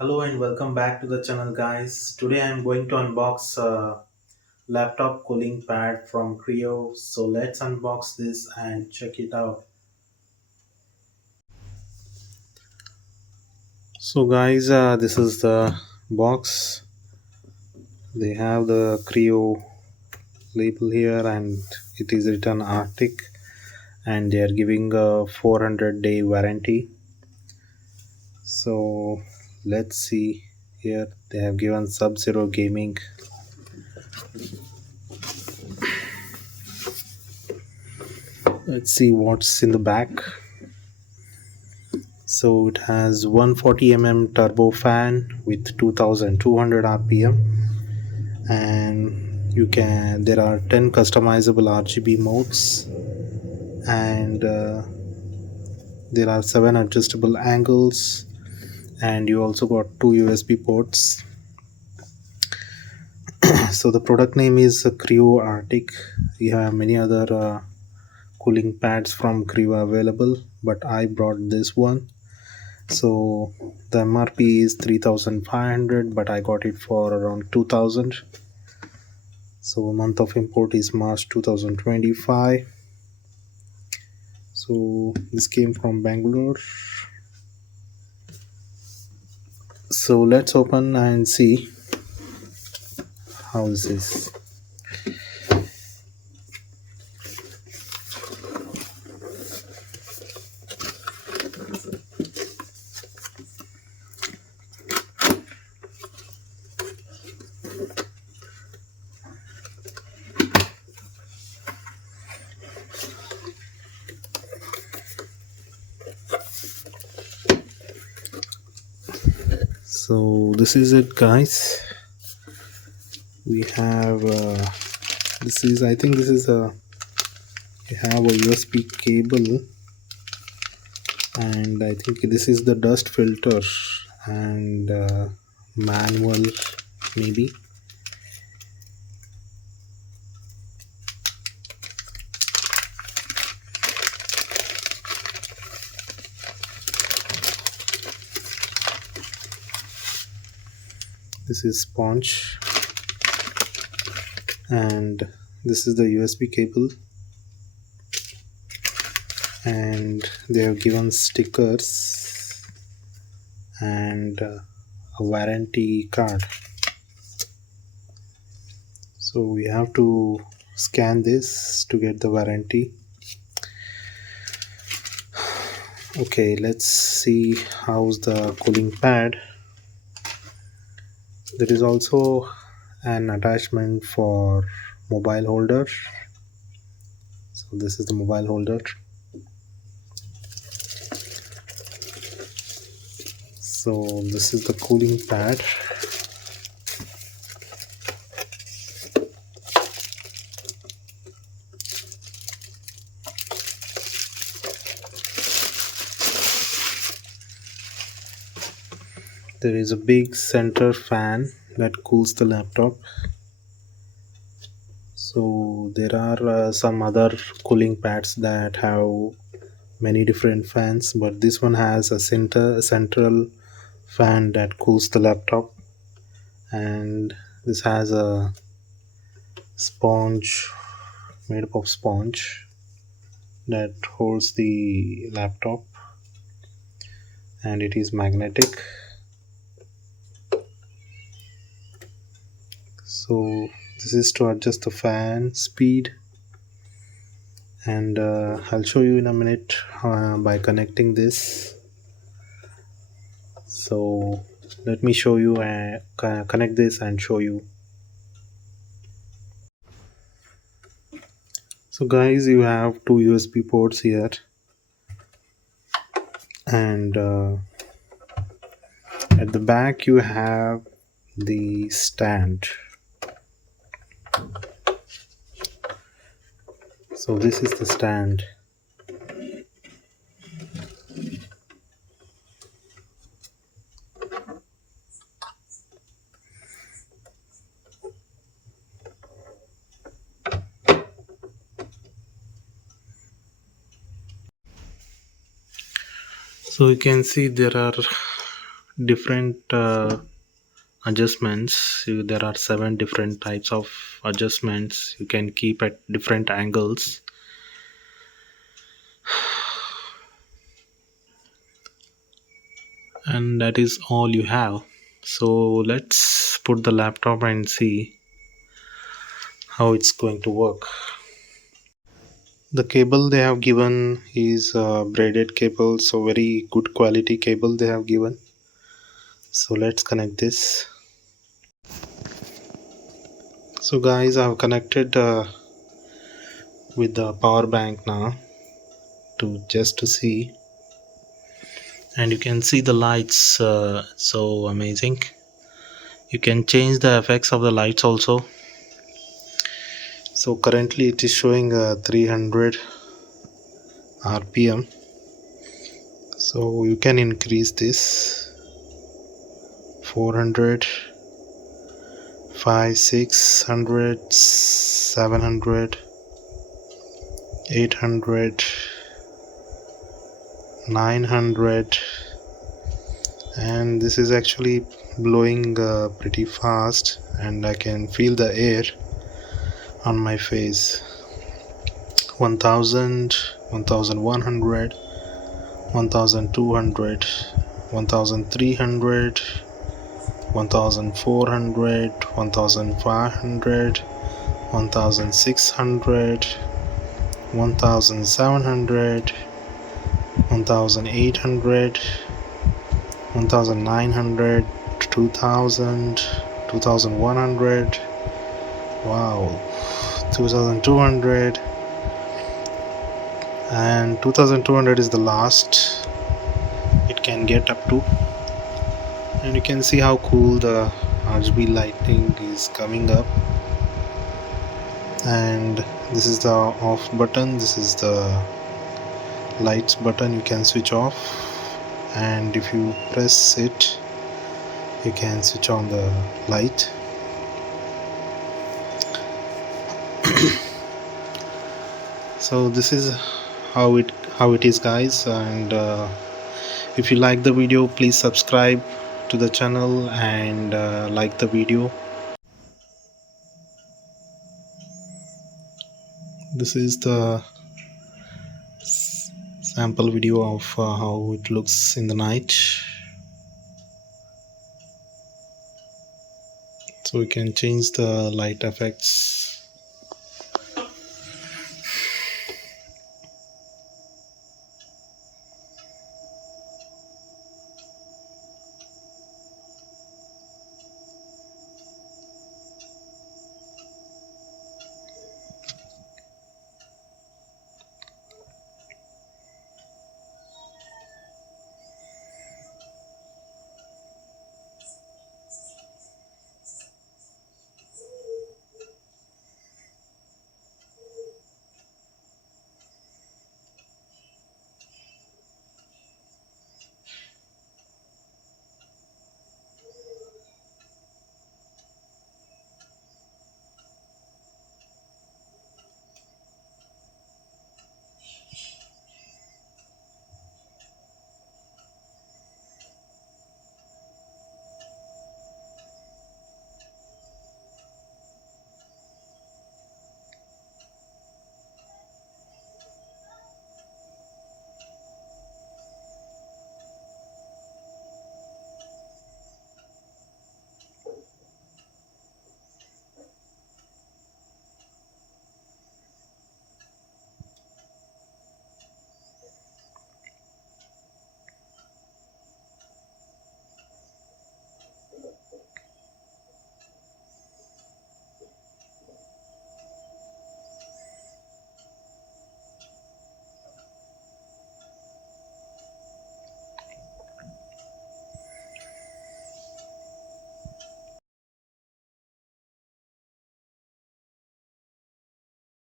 Hello and welcome back to the channel, guys. Today I'm going to unbox a laptop cooling pad from Kreo. So let's unbox this and check it out. So guys, this is the box. They have the Kreo label here and it is written Arctic, and they are giving a 400-day warranty. So let's see here. They have given Sub-Zero Gaming. Let's see what's in the back. So it has 140 turbo fan with 2200 rpm, and there are 10 customizable RGB modes, and there are 7 adjustable angles, and you also got 2 USB ports. So the product name is Kreo Arctik. We have many other cooling pads from Kreo available, but I brought this one. So the MRP is 3500, but I got it for around 2000. So month of import is March 2025. So this came from Bangalore. So let's open and see how this is. So this is it, guys. We have this is, I think this is a, we have a USB cable, and I think this is the dust filter and manual maybe. This is sponge, and this is the USB cable, and they have given stickers and a warranty card. So we have to scan this to get the warranty. Okay, let's see how's the cooling pad. There is also an attachment for mobile holder. So this is the mobile holder. So this is the cooling pad. There is a big center fan that cools the laptop. So there are some other cooling pads that have many different fans, but this one has a central fan that cools the laptop, and this has a sponge made up of sponge that holds the laptop, and it is magnetic. So this is to adjust the fan speed, and I'll show you in a minute by connecting this. So let me show you and connect this and show you. So guys, you have 2 USB ports here, and at the back you have the stand. So this is the stand. So you can see there are different adjustments. There are 7 different types of adjustments you can keep at different angles. And that is all you have. So let's put the laptop and see how it's going to work. The cable they have given is braided cable, so very good quality cable they have given. So let's connect this. So guys, I've connected with the power bank now to just to see, and you can see the lights, so amazing. You can change the effects of the lights also. So currently it is showing 300 rpm, so you can increase this 400, 5, 600, 700, 800, 900, and this is actually blowing pretty fast, and I can feel the air on my face. 1000, 1100, 1200, 1300, 1400, 1500, 1600, 1700, 1800, 1900, 2000, 2100, wow, 2200, and 2200 is the last it can get up to. And you can see how cool the RGB lighting is coming up. And this is the off button, this is the lights button, you can switch off, and if you press it you can switch on the light. So this is how it is, guys. And if you like the video, please subscribe to the channel and like the video. This is the sample video of how it looks in the night. So we can change the light effects